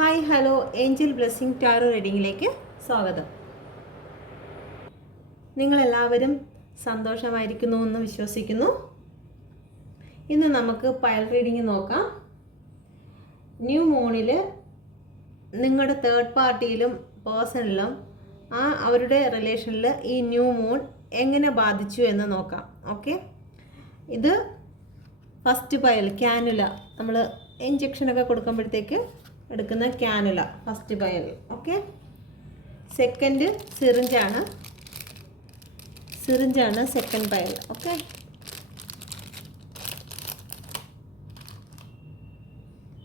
Hi hello angel blessing tarot റീഡിങ്ങിലേക്ക് സ്വാഗതം. നിങ്ങളെല്ലാവരും സന്തോഷമായിരിക്കുന്നു എന്ന് വിശ്വസിക്കുന്നു. ഇന്ന് നമുക്ക് പയൽ റീഡിങ് നോക്കാം. ന്യൂ മൂണിൽ നിങ്ങളുടെ തേർഡ് പാർട്ടിയിലും പേഴ്സണിലും അവരുടെ റിലേഷനിൽ ഈ ന്യൂ മൂൺ എങ്ങനെ ബാധിച്ചു എന്ന് നോക്കാം. ഓക്കെ, ഇത് ഫസ്റ്റ് പയൽ ക്യാനുല, നമ്മൾ ഇഞ്ചക്ഷനൊക്കെ കൊടുക്കുമ്പോഴത്തേക്ക് എടുക്കുന്ന cannula first പയൽ. Okay, second സിറിഞ്ചാണ് second പയൽ. Okay,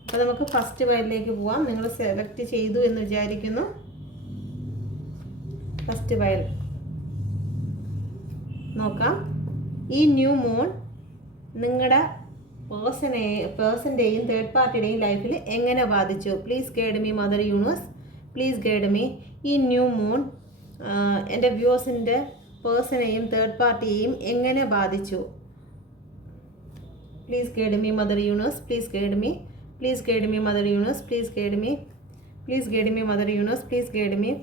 അപ്പോൾ നമുക്ക് ഫസ്റ്റ് പയലിലേക്ക് പോവാം. നിങ്ങൾ സെലക്ട് ചെയ്തു എന്ന് വിചാരിക്കുന്നു. ഫസ്റ്റ് പയൽ നോക്കാം. ഈ ന്യൂ മൂൺ നിങ്ങളുടെ പേഴ്സൻ്റെയും തേർഡ് പാർട്ടിയുടെയും ലൈഫിൽ എങ്ങനെ ബാധിച്ചു? Please guide me mother universe, please guide me. ഈ ന്യൂ മൂൺ എൻ്റെ വ്യൂവേഴ്സിൻ്റെ പേഴ്സണെയും തേർഡ് പാർട്ടിയെയും എങ്ങനെ ബാധിച്ചു? Please guide me mother universe, please guide me, please guide me mother universe, please guide me, please guide me mother universe, please guide me.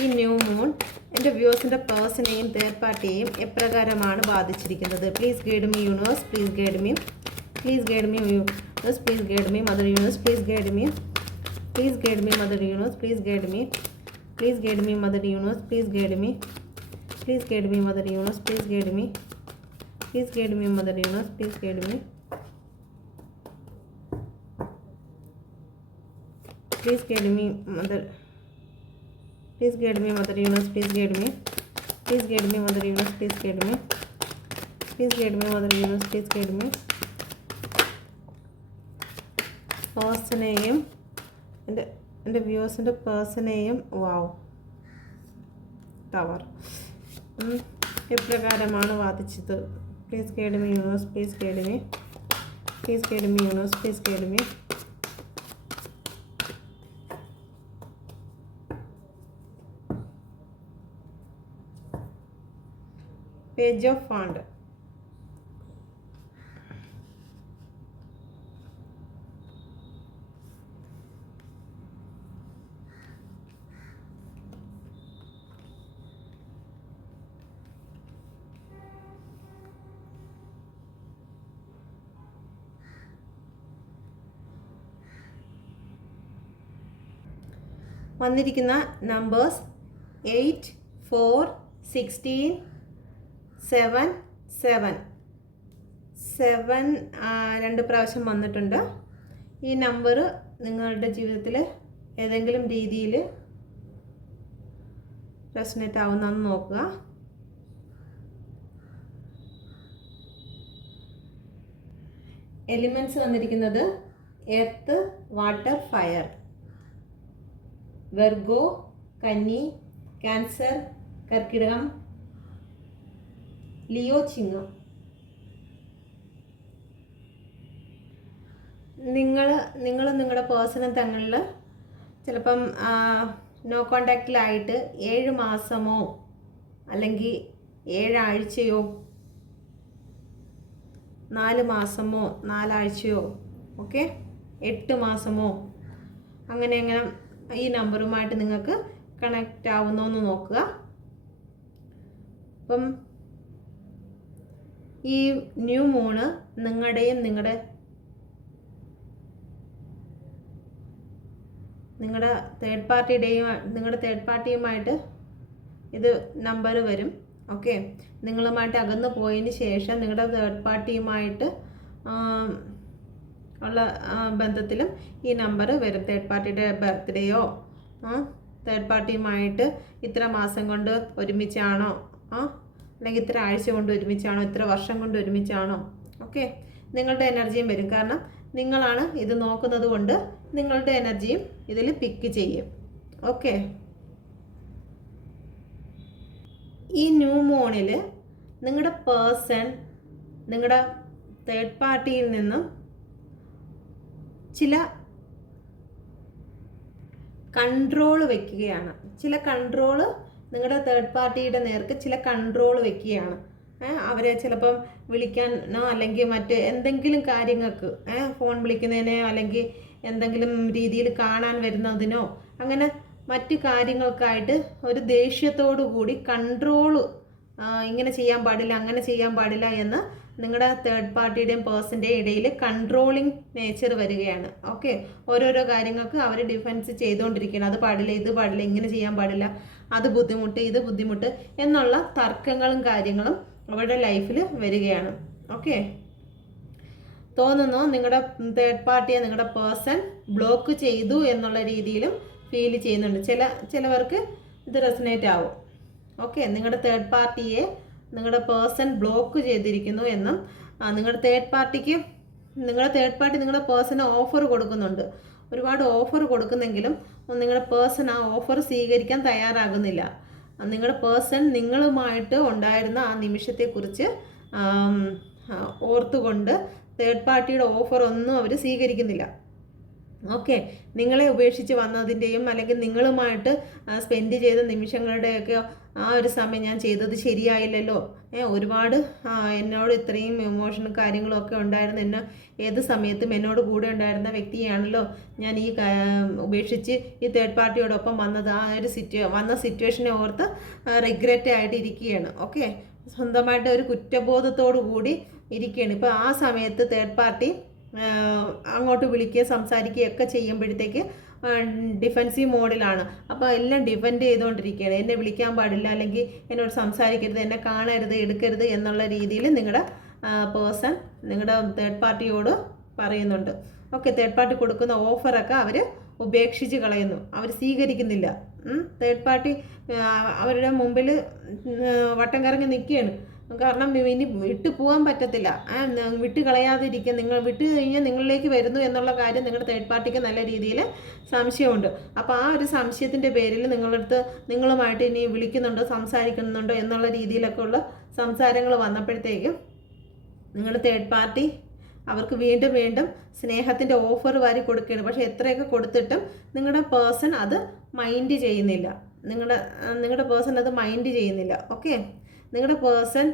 ഈ new moon എൻ്റെ വ്യൂവേഴ്സിൻ്റെ പേഴ്സണെയും തേർഡ് പാർട്ടിയെയും എപ്രകാരമാണ് ബാധിച്ചിരിക്കുന്നത്? Please guide me universe, please guide me, please guide me universe, please guide me mother universe, please guide me, please guide me mother universe, please guide me, please guide me mother universe, please guide me, please guide me mother universe, please guide me, please guide me mother universe, please guide me, please guide me mother, please guide me mother universe, please guide me, please guide me mother universe, please guide me, please guide me mother universe, please guide me. പേഴ്സണെയും എൻ്റെ വ്യൂവേഴ്സിൻ്റെ പേഴ്സണെയും tower എപ്രകാരമാണ് ബാധിച്ചത്? Please guide me universe, please guide me, please guide me universe, please guide me. Page of fund. വന്നിരിക്കുന്ന numbers 8, 4, 16, 7, 7 രണ്ട് പ്രാവശ്യം വന്നിട്ടുണ്ട്. ഈ number നിങ്ങളുടെ ജീവിതത്തിൽ ഏതെങ്കിലും രീതിയിൽ റെസൊനേറ്റ് ആവുന്നതെന്ന് നോക്കുക. എലിമെൻറ്റ്സ് വന്നിരിക്കുന്നത് എർത്ത്, വാട്ടർ, ഫയർ. വെർഗോ, കന്നി, ക്യാൻസർ, കർക്കിടകം, ലിയോ, ചിങ്ങം. നിങ്ങൾ നിങ്ങളുടെ പേഴ്സണൽ തങ്ങളിൽ ചിലപ്പം നോ കോണ്ടാക്റ്റിലായിട്ട് 7 മാസമോ അല്ലെങ്കിൽ 7 ആഴ്ചയോ 4 മാസമോ 4 ആഴ്ചയോ ഓക്കെ 8 മാസമോ അങ്ങനെ ഈ നമ്പറുമായിട്ട് നിങ്ങൾക്ക് കണക്റ്റ് ആവുന്നോ എന്ന് നോക്കുക. അപ്പം ഈ ന്യൂ മൂണ് നിങ്ങളുടെയും നിങ്ങളുടെ തേർഡ് പാർട്ടിയുമായിട്ട് ഇത് നമ്പർ വരും. ഓക്കെ, നിങ്ങളുമായിട്ട് അകന്നു പോയതിന് ശേഷം നിങ്ങളുടെ തേർഡ് പാർട്ടിയുമായിട്ട് ഉള്ള ബന്ധത്തിലും ഈ നമ്പർ വരും. തേർഡ് പാർട്ടിയുടെ ബർത്ത്ഡേയോ തേർഡ് പാർട്ടിയുമായിട്ട് ഇത്ര മാസം കൊണ്ട് ഒരുമിച്ചാണോ, അല്ലെങ്കിൽ ഇത്ര ആഴ്ച കൊണ്ട് ഒരുമിച്ചാണോ, ഇത്ര വർഷം കൊണ്ട് ഒരുമിച്ചാണോ, ഓക്കെ നിങ്ങളുടെ എനർജിയും വരും. കാരണം നിങ്ങളാണ് ഇത് നോക്കുന്നത് കൊണ്ട് നിങ്ങളുടെ എനർജിയും ഇതിൽ പിക്ക് ചെയ്യും. ഓക്കെ, ഈ ന്യൂ മൂണിൽ നിങ്ങളുടെ പേഴ്സൺ നിങ്ങളുടെ തേർഡ് പാർട്ടിയിൽ നിന്നും ചില കൺട്രോൾ വയ്ക്കുകയാണ്. ചില കൺട്രോള് നിങ്ങളുടെ തേർഡ് പാർട്ടിയുടെ നേർക്ക് ചില കൺട്രോൾ വയ്ക്കുകയാണ്. അവരെ ചിലപ്പം വിളിക്കാനോ അല്ലെങ്കിൽ മറ്റ് എന്തെങ്കിലും കാര്യങ്ങൾക്ക് ഫോൺ വിളിക്കുന്നതിനോ അല്ലെങ്കിൽ എന്തെങ്കിലും രീതിയിൽ കാണാൻ വരുന്നതിനോ അങ്ങനെ മറ്റു കാര്യങ്ങൾക്കായിട്ട് ഒരു ദേഷ്യത്തോടു കൂടി കൺട്രോള് ഇങ്ങനെ ചെയ്യാൻ പാടില്ല അങ്ങനെ ചെയ്യാൻ പാടില്ല എന്ന് നിങ്ങളുടെ തേർഡ് പാർട്ടിയുടെയും പേഴ്സൻ്റെയും ഇടയിൽ കൺട്രോളിങ് നേച്ചർ വരികയാണ്. ഓക്കെ, ഓരോരോ കാര്യങ്ങൾക്ക് അവർ ഡിഫെൻസ് ചെയ്തുകൊണ്ടിരിക്കുകയാണ്. അത് പാടില്ല, ഇത് പാടില്ല, ഇങ്ങനെ ചെയ്യാൻ പാടില്ല, അത് ബുദ്ധിമുട്ട്, ഇത് ബുദ്ധിമുട്ട് എന്നുള്ള തർക്കങ്ങളും കാര്യങ്ങളും അവരുടെ ലൈഫിൽ വരികയാണ്. ഓക്കെ, തോന്നുന്നു നിങ്ങളുടെ തേർഡ് പാർട്ടിയെ നിങ്ങളുടെ പേഴ്സൺ ബ്ലോക്ക് ചെയ്തു എന്നുള്ള രീതിയിലും ഫീൽ ചെയ്യുന്നുണ്ട്. ചിലവർക്ക് ഇത് റെസനേറ്റ് ആവും. ഓക്കെ, നിങ്ങളുടെ തേർഡ് പാർട്ടിയെ നിങ്ങളുടെ പേഴ്സൺ ബ്ലോക്ക് ചെയ്തിരിക്കുന്നു എന്നും നിങ്ങളുടെ തേർഡ് പാർട്ടി നിങ്ങളുടെ പേഴ്സണ് ഓഫർ കൊടുക്കുന്നുണ്ട്. ഒരുപാട് ഓഫർ കൊടുക്കുന്നെങ്കിലും നിങ്ങളുടെ പേഴ്സൺ ആ ഓഫർ സ്വീകരിക്കാൻ തയ്യാറാകുന്നില്ല. നിങ്ങളുടെ പേഴ്സൺ നിങ്ങളുമായിട്ട് ഉണ്ടായിരുന്ന ആ നിമിഷത്തെക്കുറിച്ച് ഓർത്തുകൊണ്ട് തേർഡ് പാർട്ടിയുടെ ഓഫർ ഒന്നും അവർ സ്വീകരിക്കുന്നില്ല. ഓക്കെ, നിങ്ങളെ ഉപേക്ഷിച്ച് വന്നതിൻ്റെയും അല്ലെങ്കിൽ നിങ്ങളുമായിട്ട് സ്പെൻഡ് ചെയ്ത നിമിഷങ്ങളുടെയൊക്കെ ആ ഒരു സമയം ഞാൻ ചെയ്തത് ശരിയായില്ലല്ലോ, ഒരുപാട് എന്നോട് ഇത്രയും ഇമോഷണൽ കാര്യങ്ങളൊക്കെ ഉണ്ടായിരുന്നു, എന്നെ ഏത് സമയത്തും എന്നോട് കൂടെ ഉണ്ടായിരുന്ന വ്യക്തിയാണല്ലോ ഞാൻ ഈ ഉപേക്ഷിച്ച് ഈ തേർഡ് പാർട്ടിയോടൊപ്പം വന്നത്, ആ ഒരു വന്ന സിറ്റുവേഷനെ ഓർത്ത് റിഗ്രറ്റ് ആയിട്ട് ഇരിക്കുകയാണ്. ഓക്കെ, സ്വന്തമായിട്ട് ഒരു കുറ്റബോധത്തോടു കൂടി ഇരിക്കുകയാണ്. ഇപ്പോൾ ആ സമയത്ത് തേർഡ് പാർട്ടി അങ്ങോട്ട് വിളിക്കുകയും സംസാരിക്കുകയൊക്കെ ചെയ്യുമ്പോഴത്തേക്ക് ഡിഫെൻസീവ് മോഡിലാണ്. അപ്പോൾ എല്ലാം ഡിഫെൻഡ് ചെയ്തുകൊണ്ടിരിക്കുകയാണ്. എന്നെ വിളിക്കാൻ പാടില്ല, അല്ലെങ്കിൽ എന്നോട് സംസാരിക്കരുത്, എന്നെ കാണരുത്, എടുക്കരുത് എന്നുള്ള രീതിയിൽ നിങ്ങളുടെ പേഴ്സൺ നിങ്ങളുടെ തേർഡ് പാർട്ടിയോട് പറയുന്നുണ്ട്. ഓക്കെ, തേർഡ് പാർട്ടി കൊടുക്കുന്ന ഓഫറൊക്കെ അവർ ഉപേക്ഷിച്ച് കളയുന്നു, അവർ സ്വീകരിക്കുന്നില്ല. തേർഡ് പാർട്ടി അവരുടെ മുമ്പിൽ വട്ടം കറങ്ങി നിൽക്കുകയാണ്. കാരണം ഇനി വിട്ടു പോകാൻ പറ്റത്തില്ല, വിട്ട് കളയാതിരിക്കുക. നിങ്ങൾ വിട്ട് കഴിഞ്ഞാൽ നിങ്ങളിലേക്ക് വരുന്നു എന്നുള്ള കാര്യം നിങ്ങളുടെ തേർഡ് പാർട്ടിക്ക് നല്ല രീതിയിൽ സംശയമുണ്ട്. അപ്പോൾ ആ ഒരു സംശയത്തിൻ്റെ പേരിൽ നിങ്ങളുമായിട്ട് ഇനി വിളിക്കുന്നുണ്ടോ, സംസാരിക്കുന്നുണ്ടോ എന്നുള്ള രീതിയിലൊക്കെ ഉള്ള സംസാരങ്ങൾ വന്നപ്പോഴത്തേക്കും നിങ്ങളുടെ തേർഡ് പാർട്ടി അവർക്ക് വീണ്ടും വീണ്ടും സ്നേഹത്തിൻ്റെ ഓഫർ വാരി കൊടുക്കുകയാണ്. പക്ഷേ എത്രയൊക്കെ കൊടുത്തിട്ടും നിങ്ങളുടെ പേഴ്സൺ അത് മൈൻഡ് ചെയ്യുന്നില്ല. നിങ്ങളുടെ പേഴ്സൺ അത് മൈൻഡ് ചെയ്യുന്നില്ല. ഓക്കെ, നിങ്ങളുടെ പേഴ്സൺ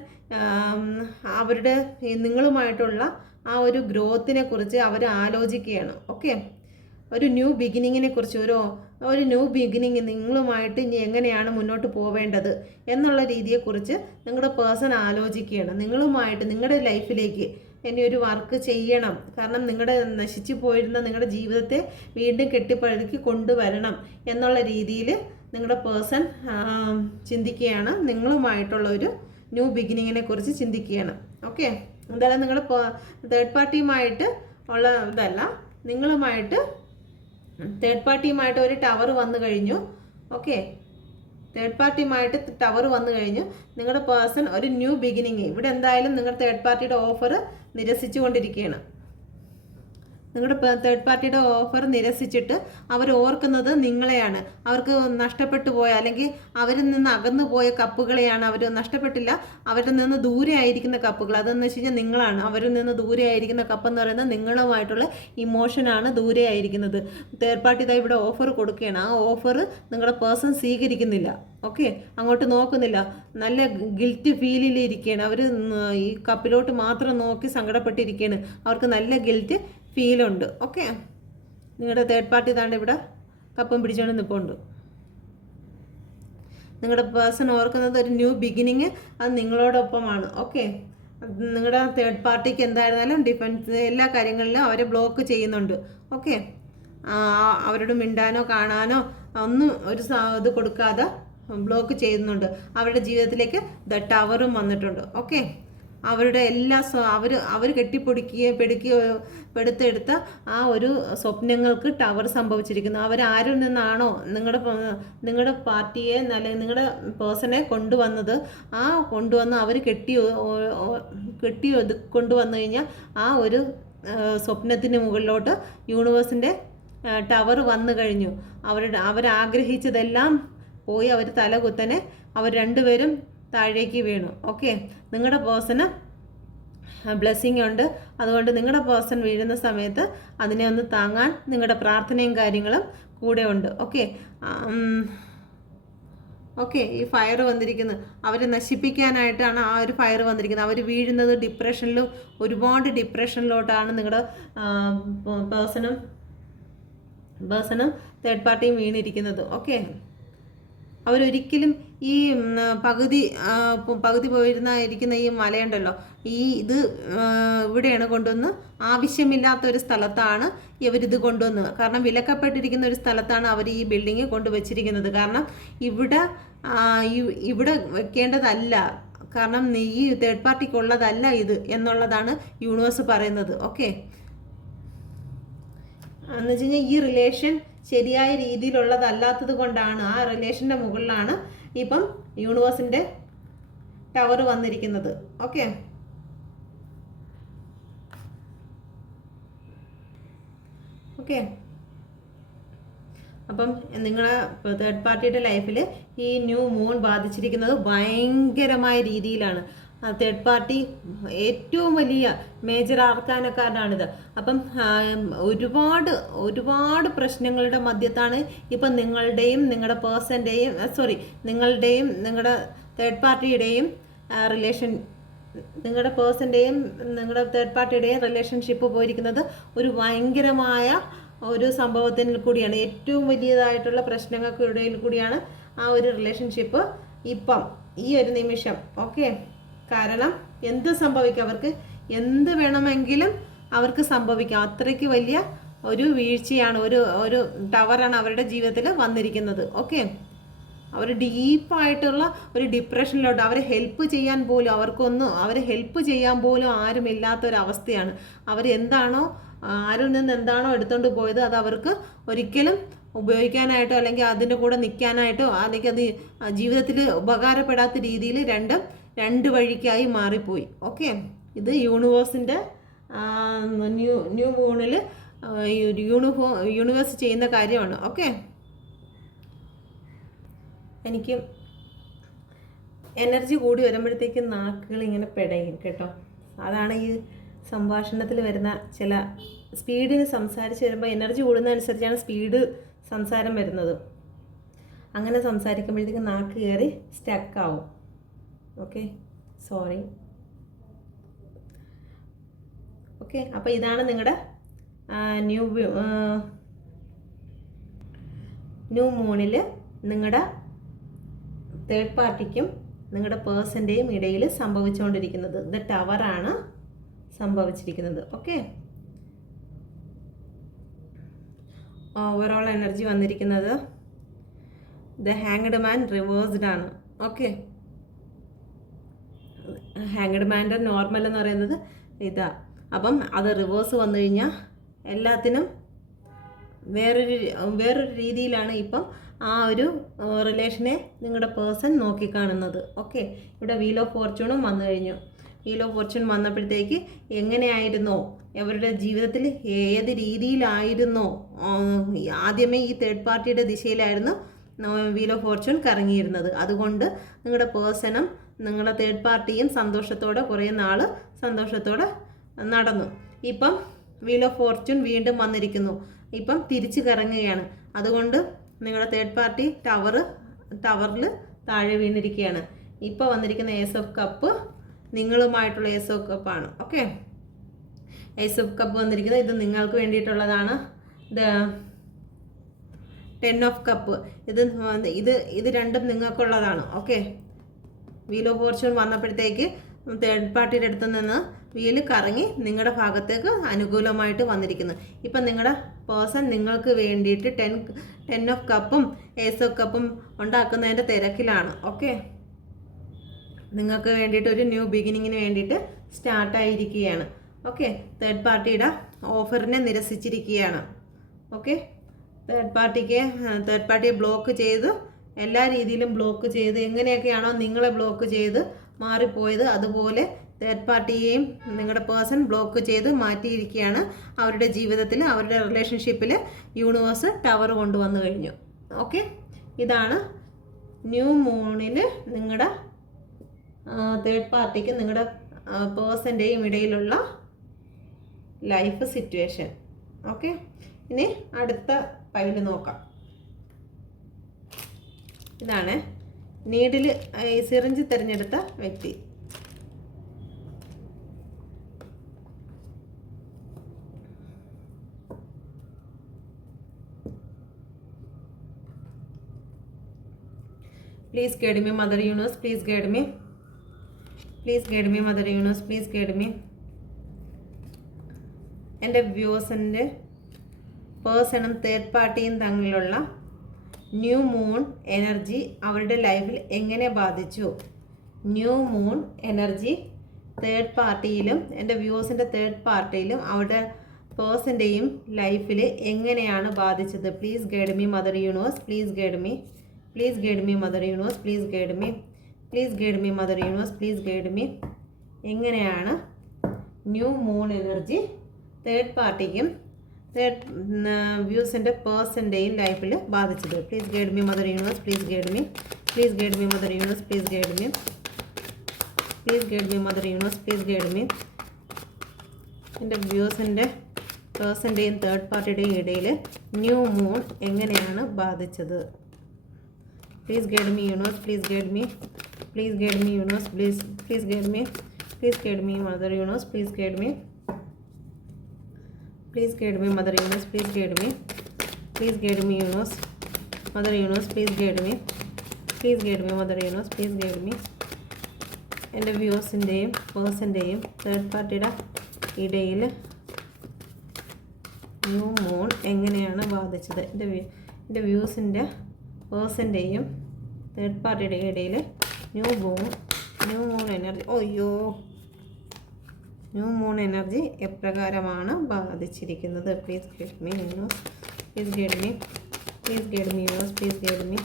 അവരുടെ നിങ്ങളുമായിട്ടുള്ള ആ ഒരു ഗ്രോത്തിനെ കുറിച്ച് അവർ ആലോചിക്കുകയാണ്. ഓക്കെ, ഒരു ന്യൂ ബിഗിനിങ്ങിനെ കുറിച്ച് ഒരു ന്യൂ ബിഗിനിങ് നിങ്ങളുമായിട്ട് ഇനി എങ്ങനെയാണ് മുന്നോട്ട് പോവേണ്ടത് എന്നുള്ള രീതിയെക്കുറിച്ച് നിങ്ങളുടെ പേഴ്സൺ ആലോചിക്കുകയാണ്. നിങ്ങളുമായിട്ട് നിങ്ങളുടെ ലൈഫിലേക്ക് ഇനി ഒരു വർക്ക് ചെയ്യണം, കാരണം നിങ്ങളുടെ നശിച്ചു പോയിരുന്ന നിങ്ങളുടെ ജീവിതത്തെ വീണ്ടും കെട്ടിപ്പടുക്കി കൊണ്ടുവരണം എന്നുള്ള രീതിയിൽ നിങ്ങളുടെ പേഴ്സൺ ചിന്തിക്കുകയാണ്. നിങ്ങളുമായിട്ടുള്ള ഒരു ന്യൂ ബിഗിനിങ്ങിനെ കുറിച്ച് ചിന്തിക്കുകയാണ്. ഓക്കെ, എന്തായാലും നിങ്ങൾ തേർഡ് പാർട്ടിയുമായിട്ട് ഉള്ള ഇതല്ല, തേർഡ് പാർട്ടിയുമായിട്ട് ഒരു ടവർ വന്നു കഴിഞ്ഞു. ഓക്കെ, തേർഡ് പാർട്ടിയുമായിട്ട് ടവർ വന്നു കഴിഞ്ഞു. നിങ്ങളുടെ പേഴ്സൺ ഒരു ന്യൂ ബിഗിനിങ് ഇവിടെ എന്തായാലും നിങ്ങളുടെ തേർഡ് പാർട്ടിയുടെ ഓഫർ നിരസിച്ചു കൊണ്ടിരിക്കുകയാണ്. നിങ്ങളുടെ തേർഡ് പാർട്ടിയുടെ ഓഫർ നിരസിച്ചിട്ട് അവർ ഓർക്കുന്നത് നിങ്ങളെയാണ്. അവർക്ക് നഷ്ടപ്പെട്ടു പോയ അല്ലെങ്കിൽ അവരിൽ നിന്ന് അകന്നു പോയ കപ്പുകളെയാണ്. അവർ നഷ്ടപ്പെട്ടില്ല, അവരിൽ നിന്ന് ദൂരെ ആയിരിക്കുന്ന കപ്പുകൾ. അതെന്ന് വെച്ച് കഴിഞ്ഞാൽ നിങ്ങളാണ്. അവരിൽ നിന്ന് ദൂരെ ആയിരിക്കുന്ന കപ്പെന്ന് പറയുന്നത് നിങ്ങളുമായിട്ടുള്ള ഇമോഷനാണ് ദൂരെ ആയിരിക്കുന്നത്. തേർഡ് പാർട്ടി ഇതാ ഇവിടെ ഓഫർ കൊടുക്കുകയാണ്. ആ ഓഫർ നിങ്ങളുടെ പേഴ്സൺ സ്വീകരിക്കുന്നില്ല. ഓക്കെ, അങ്ങോട്ട് നോക്കുന്നില്ല, നല്ല ഗിൽറ്റ് ഫീലിലിരിക്കുകയാണ്. അവർ ഈ കപ്പിലോട്ട് മാത്രം നോക്കി സങ്കടപ്പെട്ടിരിക്കുകയാണ്. അവർക്ക് നല്ല ഗിൽറ്റ് ഫീലുണ്ട്. ഓക്കെ, നിങ്ങളുടെ തേർഡ് പാർട്ടി താണ്ട് ഇവിടെ കപ്പം പിടിച്ചുകൊണ്ട് നിൽപ്പുണ്ട്. നിങ്ങളുടെ പേഴ്സൺ ഓർക്കുന്നത് ഒരു ന്യൂ ബിഗിനിങ് അത് നിങ്ങളോടൊപ്പമാണ്. ഓക്കെ, നിങ്ങളുടെ തേർഡ് പാർട്ടിക്ക് എന്തായിരുന്നാലും ഡിഫൻസ് എല്ലാ കാര്യങ്ങളിലും അവരെ ബ്ലോക്ക് ചെയ്യുന്നുണ്ട്. ഓക്കെ, അവരോട് മിണ്ടാനോ കാണാനോ ഒന്നും ഒരു ഇത് കൊടുക്കാതെ ബ്ലോക്ക് ചെയ്യുന്നുണ്ട്. അവരുടെ ജീവിതത്തിലേക്ക് ടവറും വന്നിട്ടുണ്ട്. ഓക്കെ, അവരുടെ എല്ലാ അവർ പെടുത്തെടുത്ത ആ ഒരു സ്വപ്നങ്ങൾക്ക് ടവർ സംഭവിച്ചിരിക്കുന്നു. അവരാരിൽ നിന്നാണോ നിങ്ങളുടെ പാർട്ടിയെ അല്ലെങ്കിൽ നിങ്ങളുടെ പേഴ്സണെ കൊണ്ടുവന്നത്, ആ കൊണ്ടുവന്ന് അവർ കെട്ടി കൊണ്ടുവന്നു കഴിഞ്ഞാൽ ആ ഒരു സ്വപ്നത്തിന് മുകളിലോട്ട് യൂണിവേഴ്സിൻ്റെ ടവർ വന്നു കഴിഞ്ഞു. അവരാഗ്രഹിച്ചതെല്ലാം പോയി അവർ തലകുത്തനെ അവർ രണ്ടുപേരും താഴേക്ക് വീണു. ഓക്കെ, നിങ്ങളുടെ പേഴ്സണ് ബ്ലെസ്സിങ് ഉണ്ട്. അതുകൊണ്ട് നിങ്ങളുടെ പേഴ്സൺ വീഴുന്ന സമയത്ത് അതിനെ ഒന്ന് താങ്ങാൻ നിങ്ങളുടെ പ്രാർത്ഥനയും കാര്യങ്ങളും കൂടെ ഉണ്ട്. ഓക്കെ, ഈ ഫയർ വന്നിരിക്കുന്നത് അവരെ നശിപ്പിക്കാനായിട്ടാണ്. ആ ഒരു ഫയർ വന്നിരിക്കുന്നത്. അവർ വീഴുന്നത് ഒരുപാട് ഡിപ്രഷനിലോട്ടാണ് നിങ്ങളുടെ പേഴ്സണും പേഴ്സണും തേർഡ് പാർട്ടിയും വീണിരിക്കുന്നത്. ഓക്കെ, അവരൊരിക്കലും ഈ പകുതി പോയിരുന്ന ഈ മലയുണ്ടല്ലോ, ഇത് ഇവിടെയാണ് കൊണ്ടുവന്ന്, ആവശ്യമില്ലാത്തൊരു സ്ഥലത്താണ് ഇവരിത് കൊണ്ടുവന്നത്. കാരണം വിലക്കപ്പെട്ടിരിക്കുന്ന ഒരു സ്ഥലത്താണ് അവർ ഈ ബിൽഡിങ് കൊണ്ടുവച്ചിരിക്കുന്നത്. കാരണം ഇവിടെ വെക്കേണ്ടതല്ല, കാരണം ഈ തേർഡ് പാർട്ടിക്കുള്ളതല്ല ഇത് എന്നുള്ളതാണ് യൂണിവേഴ്സ് പറയുന്നത്. ഓക്കെ, എന്ന് വെച്ച് കഴിഞ്ഞാൽ ഈ റിലേഷൻ ശരിയായ രീതിയിലുള്ളതല്ലാത്തത് കൊണ്ടാണ്, ആ റിലേഷൻ്റെ മുകളിലാണ് ഇപ്പം യൂണിവേഴ്സിൻ്റെ ടവർ വന്നിരിക്കുന്നത്. ഓക്കെ, ഓക്കെ, അപ്പം നിങ്ങളെ തേർഡ് പാർട്ടിയുടെ ലൈഫിൽ ഈ ന്യൂ മൂൺ ബാധിച്ചിരിക്കുന്നത് ഭയങ്കരമായ രീതിയിലാണ്. തേർഡ് പാർട്ടി ഏറ്റവും വലിയ മേജർ ആർക്കാനക്കാരനാണിത്. അപ്പം ഒരുപാട് പ്രശ്നങ്ങളുടെ മധ്യത്താണ് ഇപ്പം നിങ്ങളുടെയും നിങ്ങളുടെ പേഴ്സൻ്റെയും നിങ്ങളുടെയും നിങ്ങളുടെ തേർഡ് പാർട്ടിയുടെയും റിലേഷൻ, നിങ്ങളുടെ പേഴ്സൻ്റെയും നിങ്ങളുടെ തേർഡ് പാർട്ടിയുടെയും റിലേഷൻഷിപ്പ് പോയിരിക്കുന്നത് ഒരു ഭയങ്കരമായ ഒരു സംഭവത്തിൽ കൂടിയാണ്. ഏറ്റവും വലിയതായിട്ടുള്ള പ്രശ്നങ്ങൾക്കിടയിൽ കൂടിയാണ് ആ ഒരു റിലേഷൻഷിപ്പ് ഇപ്പം ഈ ഒരു നിമിഷം. ഓക്കെ, കാരണം എന്ത് സംഭവിക്കാം, അവർക്ക് എന്ത് വേണമെങ്കിലും അവർക്ക് സംഭവിക്കാം. അത്രയ്ക്ക് വലിയ ഒരു വീഴ്ചയാണ്, ഒരു ടവറാണ് അവരുടെ ജീവിതത്തിൽ വന്നിരിക്കുന്നത്. ഓക്കെ, അവർ ഡീപ്പായിട്ടുള്ള ഒരു ഡിപ്രഷനിലോട്ട്, അവരെ ഹെൽപ്പ് ചെയ്യാൻ പോലും അവരെ ഹെൽപ്പ് ചെയ്യാൻ പോലും ആരുമില്ലാത്തൊരവസ്ഥയാണ്. അവരെന്താണോ ആരിൽ നിന്ന് എന്താണോ എടുത്തുകൊണ്ട് പോയത് അത് അവർക്ക് ഒരിക്കലും ഉപയോഗിക്കാനായിട്ടോ അല്ലെങ്കിൽ അതിൻ്റെ കൂടെ നിൽക്കാനായിട്ടോ അല്ലെങ്കിൽ അത് ജീവിതത്തിൽ ഉപകാരപ്പെടാത്ത രീതിയിൽ രണ്ട് വഴിക്കായി മാറിപ്പോയി. ഓക്കെ, ഇത് യൂണിവേഴ്സിൻ്റെ ന്യൂ മൂണിൽ യൂണിവേഴ്സ് ചെയ്യുന്ന കാര്യമാണ്. ഓക്കെ, എനിക്ക് എനർജി കൂടി വരുമ്പോഴത്തേക്കും നാക്കുകൾ ഇങ്ങനെ പിടയും കേട്ടോ. അതാണ് ഈ സംഭാഷണത്തിൽ വരുന്ന ചില സ്പീഡിന് സംസാരിച്ച് വരുമ്പോൾ എനർജി കൂടുന്നതനുസരിച്ചാണ് സ്പീഡ് സംസാരം വരുന്നത്. അങ്ങനെ സംസാരിക്കുമ്പോഴത്തേക്കും നാക്ക് കയറി സ്റ്റക്കാവും. Okay, sorry. ഓക്കെ, അപ്പോൾ ഇതാണ് നിങ്ങളുടെ ന്യൂ മൂണിൽ നിങ്ങളുടെ തേർഡ് പാർട്ടിക്കും നിങ്ങളുടെ പേഴ്സൻ്റെയും ഇടയിൽ സംഭവിച്ചുകൊണ്ടിരിക്കുന്നത്. ദ ടവറാണ് സംഭവിച്ചിരിക്കുന്നത്. ഓക്കെ, ഓവറോൾ എനർജി വന്നിരിക്കുന്നത് ദ ഹാങ്ഡ് മാൻ റിവേഴ്സ്ഡ് ആണ്. ഓക്കെ, ഹാങ്ഡ് മാൻ്റെ നോർമൽ എന്ന് പറയുന്നത് ഇതാ. അപ്പം അത് റിവേഴ്സ് വന്നു കഴിഞ്ഞാൽ എല്ലാത്തിനും വേറൊരു രീതിയിലാണ് ഇപ്പം ആ ഒരു റിലേഷനെ നിങ്ങളുടെ പേഴ്സൺ നോക്കിക്കാണുന്നത്. ഓക്കെ, ഇവിടെ വീൽ ഓഫ് ഫോർച്യൂണും വന്നു കഴിഞ്ഞു. വീൽ ഓഫ് ഫോർച്യൂൺ വന്നപ്പോഴത്തേക്ക് എങ്ങനെയായിരുന്നോ അവരുടെ ജീവിതത്തിൽ, ഏത് രീതിയിലായിരുന്നോ, ആദ്യമേ ഈ തേർഡ് പാർട്ടിയുടെ ദിശയിലായിരുന്നു വീൽ ഓഫ് ഫോർച്യൂൺ കറങ്ങിയിരുന്നത്. അതുകൊണ്ട് നിങ്ങളുടെ പേഴ്സണും നിങ്ങളുടെ തേർഡ് പാർട്ടിയും സന്തോഷത്തോടെ കുറേ നാൾ സന്തോഷത്തോടെ നടന്നു. ഇപ്പം വീൽ ഓഫ് ഫോർച്യൂൺ വീണ്ടും വന്നിരിക്കുന്നു, ഇപ്പം തിരിച്ച് കറങ്ങുകയാണ്. അതുകൊണ്ട് നിങ്ങളുടെ തേർഡ് പാർട്ടി ടവറിൽ താഴെ വീണിരിക്കുകയാണ്. ഇപ്പോൾ വന്നിരിക്കുന്ന ഏസ് ഓഫ് കപ്പ് നിങ്ങളുമായിട്ടുള്ള ഏസ് ഓഫ് കപ്പാണ്. ഓക്കെ, ഏസ് ഓഫ് കപ്പ് വന്നിരിക്കുന്നത് ഇത് നിങ്ങൾക്ക് വേണ്ടിയിട്ടുള്ളതാണ്. ടെൻ ഓഫ് കപ്പ് ഇത് രണ്ടും നിങ്ങൾക്കുള്ളതാണ്. ഓക്കെ, വീൽ ഓഫ് ഫോർച്യൂൺ വന്നപ്പോഴത്തേക്ക് തേർഡ് പാർട്ടിയുടെ അടുത്ത് നിന്ന് വീല് കറങ്ങി നിങ്ങളുടെ ഭാഗത്തേക്ക് അനുകൂലമായിട്ട് വന്നിരിക്കുന്നു. ഇപ്പം നിങ്ങളുടെ പേഴ്സൺ നിങ്ങൾക്ക് വേണ്ടിയിട്ട് ടെൻ ഓഫ് കപ്പും ഏസ് ഓഫ് കപ്പും ഉണ്ടാക്കുന്നതിൻ്റെ തിരക്കിലാണ്. ഓക്കെ, നിങ്ങൾക്ക് വേണ്ടിയിട്ട് ഒരു ന്യൂ ബിഗിനിങ്ങിന് വേണ്ടിയിട്ട് സ്റ്റാർട്ടായിരിക്കുകയാണ്. ഓക്കെ, തേർഡ് പാർട്ടിയുടെ ഓഫറിനെ നിരസിച്ചിരിക്കുകയാണ്. ഓക്കെ, തേർഡ് പാർട്ടിയെ ബ്ലോക്ക് ചെയ്ത്, എല്ലാ രീതിയിലും ബ്ലോക്ക് ചെയ്ത്, എങ്ങനെയൊക്കെയാണോ നിങ്ങളെ ബ്ലോക്ക് ചെയ്ത് മാറിപ്പോയത് അതുപോലെ തേർഡ് പാർട്ടിയെയും നിങ്ങളുടെ പേഴ്സൺ ബ്ലോക്ക് ചെയ്ത് മാറ്റിയിരിക്കുകയാണ്. അവരുടെ ജീവിതത്തിൽ, അവരുടെ റിലേഷൻഷിപ്പിൽ യൂണിവേഴ്സ് ടവർ കൊണ്ടുവന്നു കഴിഞ്ഞു. ഓക്കെ, ഇതാണ് ന്യൂ മൂണിൽ നിങ്ങളുടെ തേർഡ് പാർട്ടിക്ക് നിങ്ങളുടെ പേഴ്സൻ്റെയും ഇടയിലുള്ള ലൈഫ് സിറ്റുവേഷൻ. ഓക്കെ, ഇനി അടുത്ത പൈല് നോക്കാം. ഇതാണ് നീഡിൽ സിറിഞ്ച് തിരഞ്ഞെടുത്ത വ്യക്തി. Please guide me, Mother Universe. Please guide me. Please guide me, Mother Universe. Please guide me. എൻ്റെ വ്യൂവേഴ്സിൻ്റെ പേഴ്സണും തേർഡ് പാർട്ടിയും തമ്മിലുള്ള ന്യൂ മൂൺ എനർജി അവരുടെ ലൈഫിൽ എങ്ങനെ ബാധിച്ചു? ന്യൂ മൂൺ എനർജി തേർഡ് പാർട്ടിയിലും എൻ്റെ വ്യൂവേഴ്സിൻ്റെ തേർഡ് പാർട്ടിയിലും അവരുടെ പേഴ്സൻ്റെയും ലൈഫിൽ എങ്ങനെയാണ് ബാധിച്ചത്? Please guide me mother universe. Please guide me. Please guide me mother universe. Please guide me. Please guide me mother universe. Please guide me. എങ്ങനെയാണ് ന്യൂ മൂൺ എനർജി തേർഡ് പാർട്ടിക്കും third വ്യൂസിൻ്റെ പേഴ്സൻ്റെയും ലൈഫിൽ ബാധിച്ചത്? Please guide me mother universe. Please guide me. Please guide me mother universe. Please guide me. Please guide me mother universe. Please guide me. എൻ്റെ വ്യൂസിൻ്റെ പേഴ്സൻ്റെയും third പാർട്ടിയുടെയും ഇടയിൽ new moon എങ്ങനെയാണ് ബാധിച്ചത്? Please guide me universe. Please guide me. Please guide me universe. Please guide me. Please guide me mother universe. Please guide me. Please guide me, Mother Universe. Please guide me. Please guide me, Universe. Mother Universe. Please guide me. Please guide me, Mother Universe. Please guide me. എൻ്റെ വ്യൂസിൻ്റെയും പേഴ്സൻ്റെയും third പാർട്ടിയുടെ ഇടയിൽ new moon എങ്ങനെയാണ് ബാധിച്ചത്? എൻ്റെ വ്യൂസിൻ്റെ പേഴ്സൻ്റെയും third പാർട്ടിയുടെ ഇടയിൽ new moon energy new moon energy എപ്രകാരമാണ് ബാധിച്ചിരിക്കുന്നത്? Please guide me universe. Please guide me. Please guide me universe. Please guide me.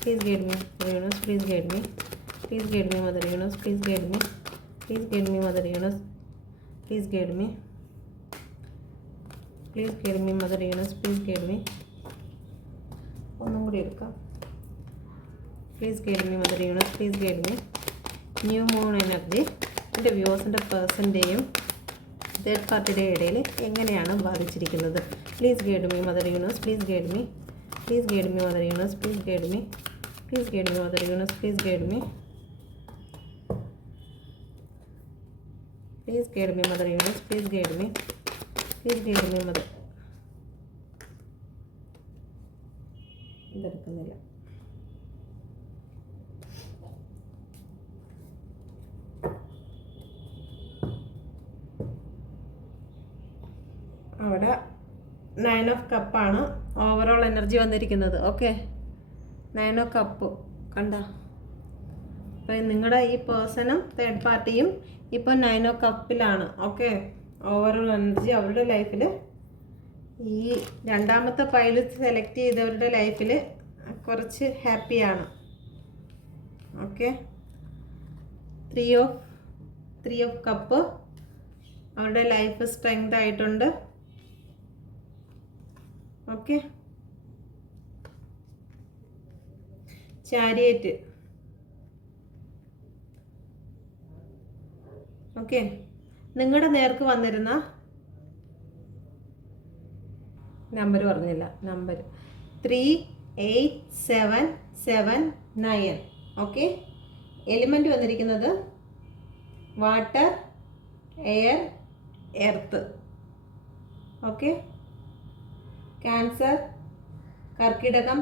Please guide me mother universe. Please guide me. Please guide me mother universe. Please guide me. Please guide me mother universe. Please guide me. Please guide me mother universe. Please guide me. ഒന്നും കൂടി എടുക്കാം. Please guide me mother universe. Please guide me. New moon energy എൻ്റെ വ്യൂസിൻ്റെ പേഴ്സൻ്റെയും third പാർട്ടിയുടെ ഇടയിൽ എങ്ങനെയാണ് ബാധിച്ചിരിക്കുന്നത്? Please guide me mother universe. Please guide me. Please guide me mother universe. Please guide me. Please guide me mother universe. Please guide me. Please guide me mother universe. Please guide me. Please guide me mother. ഇതെടുക്കുന്നില്ല. അവിടെ 9 of കപ്പാണ് overall energy വന്നിരിക്കുന്നത്. Okay, 9 of cup കണ്ട. അപ്പോൾ നിങ്ങളുടെ ഈ പേഴ്സണും third പാർട്ടിയും ഇപ്പോൾ 9 ഓഫ് കപ്പിലാണ്. ഓക്കെ, ഓവറോൾ എനർജി അവരുടെ ലൈഫിൽ ഈ രണ്ടാമത്തെ പൈല് സെലക്ട് ചെയ്തവരുടെ ലൈഫിൽ കുറച്ച് ഹാപ്പിയാണ്. ഓക്കെ, 3 ഓഫ് കപ്പ് അവരുടെ ലൈഫ് സ്ട്രെങ്ത് ആയിട്ടുണ്ട്. Okay, chariot. ഓക്കെ, നിങ്ങളുടെ നേർക്ക് വന്നിരുന്ന നമ്പർ പറഞ്ഞില്ല. നമ്പർ 38779. ഓക്കെ, എലിമെൻ്റ് വന്നിരിക്കുന്നത് water, air, earth. Okay, Cancer, കർക്കിടകം,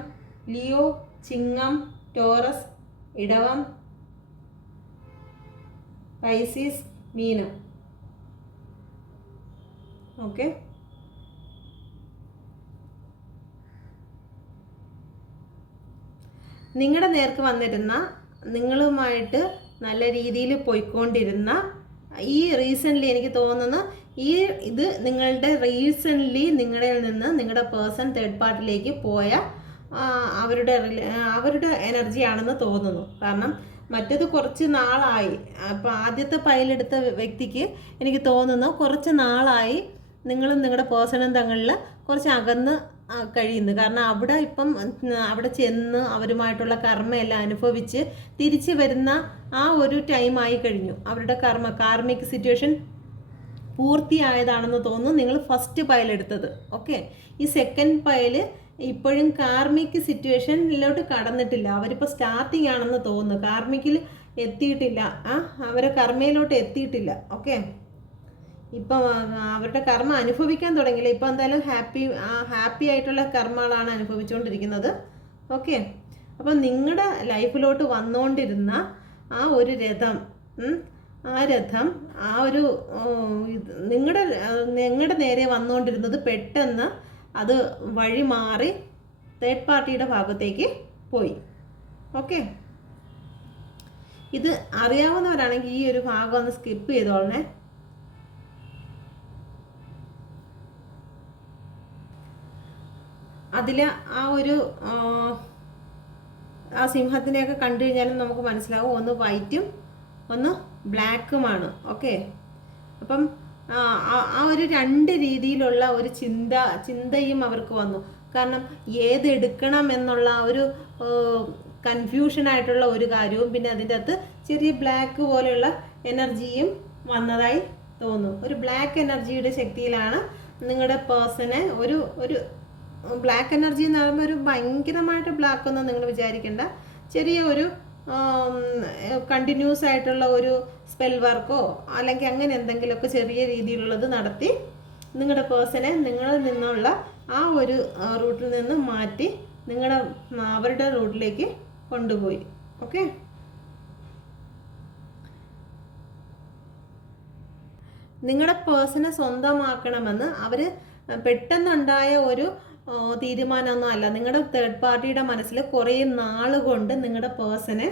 ലിയോ, ചിങ്ങം, ടോറസ്, ഇടവം, പൈസീസ്, മീനം. ഓക്കെ, നിങ്ങളുടെ നേർക്ക് വന്നിരുന്ന നിങ്ങളുമായിട്ട് നല്ല രീതിയിൽ പോയിക്കൊണ്ടിരുന്ന ഈ റീസെൻ്റ്ലി എനിക്ക് തോന്നുന്നു ഇത് നിങ്ങളുടെ റീസെൻ്റ്ലി നിങ്ങളിൽ നിന്ന് നിങ്ങളുടെ പേഴ്സൺ തേർഡ് പാർട്ടിയിലേക്ക് പോയ അവരുടെ എനർജിയാണെന്ന് തോന്നുന്നു. കാരണം മറ്റത് കുറച്ച് നാളായി. അപ്പോൾ ആദ്യത്തെ പൈലെടുത്ത വ്യക്തിക്ക് എനിക്ക് തോന്നുന്നു കുറച്ച് നാളായി നിങ്ങളും നിങ്ങളുടെ പേഴ്സണും തങ്ങളിൽ കുറച്ച് അകന്ന് കഴിയുന്നു. കാരണം അവിടെ ചെന്ന് അവരുമായിട്ടുള്ള കർമ്മയെല്ലാം അനുഭവിച്ച് തിരിച്ച് വരുന്ന ആ ഒരു ടൈമായി കഴിഞ്ഞു. അവരുടെ കാർമിക് സിറ്റുവേഷൻ പൂർത്തിയായതാണെന്ന് തോന്നുന്നു നിങ്ങൾ ഫസ്റ്റ് പൈലെടുത്തത്. ഓക്കെ, ഈ സെക്കൻഡ് പൈല് ഇപ്പോഴും കാർമിക് സിറ്റുവേഷനിലോട്ട് കടന്നിട്ടില്ല. അവരിപ്പോൾ സ്റ്റാർട്ടിങ് ആണെന്ന് തോന്നുന്നു. കാർമിക്കിൽ എത്തിയിട്ടില്ല. അവരെ കർമ്മയിലോട്ട് എത്തിയിട്ടില്ല. ഓക്കെ, ഇപ്പം അവരുടെ കർമ്മ അനുഭവിക്കാൻ തുടങ്ങിയില്ല. ഇപ്പോൾ എന്തായാലും ഹാപ്പി ആയിട്ടുള്ള കർമ്മകളാണ് അനുഭവിച്ചുകൊണ്ടിരിക്കുന്നത്. ഓക്കെ, അപ്പം നിങ്ങളുടെ ലൈഫിലോട്ട് വന്നുകൊണ്ടിരുന്ന ആ ഒരു രഥം, ആ രഥം ആ ഒരു നിങ്ങളുടെ നേരെ വന്നുകൊണ്ടിരുന്നത് പെട്ടെന്ന് അത് വഴി മാറി തേർഡ് പാർട്ടിയുടെ ഭാഗത്തേക്ക് പോയി. ഓക്കെ, ഇത് അറിയാവുന്നവരാണെങ്കിൽ ഈ ഒരു ഭാഗം ഒന്ന് സ്കിപ്പ് ചെയ്തോളണേ. അതിൽ ആ ഒരു ആ സിംഹത്തിനെയൊക്കെ കണ്ടു കഴിഞ്ഞാലും നമുക്ക് മനസ്സിലാവും, ഒന്ന് വൈറ്റും ഒന്ന് ബ്ലാക്കുമാണ്. ഓക്കെ, അപ്പം ആ ഒരു രണ്ട് രീതിയിലുള്ള ഒരു ചിന്തയും അവർക്ക് വന്നു. കാരണം ഏതെടുക്കണം എന്നുള്ള ഒരു കൺഫ്യൂഷനായിട്ടുള്ള ഒരു കാര്യവും, പിന്നെ അതിൻ്റെ അകത്ത് ചെറിയ ബ്ലാക്ക് പോലെയുള്ള എനർജിയും വന്നതായി തോന്നുന്നു. ഒരു ബ്ലാക്ക് എനർജിയുടെ ശക്തിയിലാണ് നിങ്ങളുടെ പേഴ്സണെ ഒരു ബ്ലാക്ക് എനർജി എന്ന് പറയുമ്പോൾ ഒരു ഭയങ്കരമായിട്ട് ബ്ലാക്ക് ഒന്നും നിങ്ങൾ വിചാരിക്കേണ്ട. ചെറിയ ഒരു കണ്ടിന്യൂസ് ആയിട്ടുള്ള ഒരു സ്പെൽ വർക്കോ അല്ലെങ്കിൽ അങ്ങനെ എന്തെങ്കിലുമൊക്കെ ചെറിയ രീതിയിലുള്ളത് നടത്തി നിങ്ങളുടെ പേഴ്സണെ നിങ്ങളിൽ നിന്നുള്ള ആ ഒരു റൂട്ടിൽ നിന്ന് മാറ്റി അവരുടെ റൂട്ടിലേക്ക് കൊണ്ടുപോയി. ഓക്കെ, നിങ്ങളുടെ പേഴ്സണെ സ്വന്തമാക്കണമെന്ന് അവർ പെട്ടെന്നുണ്ടായ ഒരു തീരുമാനമൊന്നും അല്ല. നിങ്ങളുടെ തേർഡ് പാർട്ടിയുടെ മനസ്സിൽ കുറേ നാളുകൊണ്ട് നിങ്ങളുടെ പേഴ്സണെ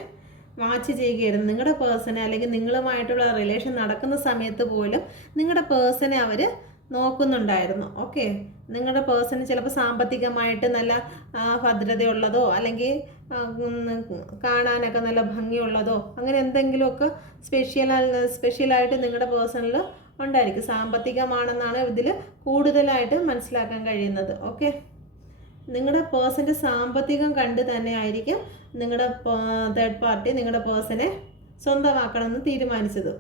വാച്ച് ചെയ്യുകയായിരുന്നു. നിങ്ങളുടെ പേഴ്സണെ അല്ലെങ്കിൽ നിങ്ങളുമായിട്ടുള്ള റിലേഷൻ നടക്കുന്ന സമയത്ത് പോലും നിങ്ങളുടെ പേഴ്സണെ അവർ നോക്കുന്നുണ്ടായിരുന്നു. ഓക്കെ, നിങ്ങളുടെ പേഴ്സണ് ചിലപ്പോൾ സാമ്പത്തികമായിട്ട് നല്ല ഭദ്രതയുള്ളതോ അല്ലെങ്കിൽ കാണാനൊക്കെ നല്ല ഭംഗിയുള്ളതോ അങ്ങനെ എന്തെങ്കിലുമൊക്കെ സ്പെഷ്യലായിട്ട് നിങ്ങളുടെ പേഴ്സണിൽ ഉണ്ടായിരിക്കും. സാമ്പത്തികമാണെന്നാണ് ഇതിൽ കൂടുതലായിട്ട് മനസ്സിലാക്കാൻ കഴിയുന്നത്. ഓക്കെ, നിങ്ങളുടെ പേഴ്സൻ്റെ സാമ്പത്തികം കണ്ട് തന്നെ ആയിരിക്കും നിങ്ങളുടെ തേർഡ് പാർട്ടി നിങ്ങളുടെ പേഴ്സണെ സ്വന്തമാക്കണമെന്ന് തീരുമാനിച്ചത്.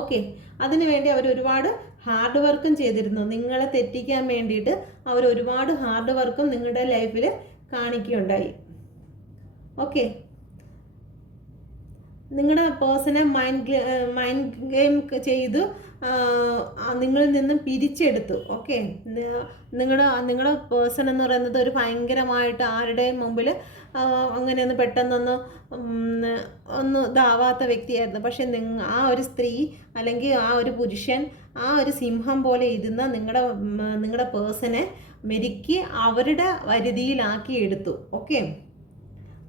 ഓക്കെ, അതിനുവേണ്ടി അവർ ഒരുപാട് ഹാർഡ് വർക്കും ചെയ്തിരുന്നു. നിങ്ങളെ തെറ്റിക്കാൻ വേണ്ടിയിട്ട് അവർ ഒരുപാട് ഹാർഡ് വർക്കും നിങ്ങളുടെ ലൈഫിൽ കാണിക്കുകയുണ്ടായി. ഓക്കെ, നിങ്ങളുടെ പേഴ്സണെ മൈൻഡ് ഗെയിം ചെയ്തു നിങ്ങളിൽ നിന്നും പിരിച്ചെടുത്തു. ഓക്കെ, നിങ്ങളുടെ പേഴ്സൺ എന്ന് പറയുന്നത് ഒരു ഭയങ്കരമായിട്ട് ആരുടെയും മുമ്പിൽ അങ്ങനെയൊന്ന് പെട്ടെന്നൊന്ന് ഇതാവാത്ത വ്യക്തിയായിരുന്നു. പക്ഷെ ആ ഒരു സ്ത്രീ അല്ലെങ്കിൽ ആ ഒരു പുരുഷൻ ആ ഒരു സിംഹം പോലെ ഇരുന്ന നിങ്ങളുടെ പേഴ്സണെ മെരുക്കി അവരുടെ വരുതിയിലാക്കി എടുത്തു. ഓക്കെ,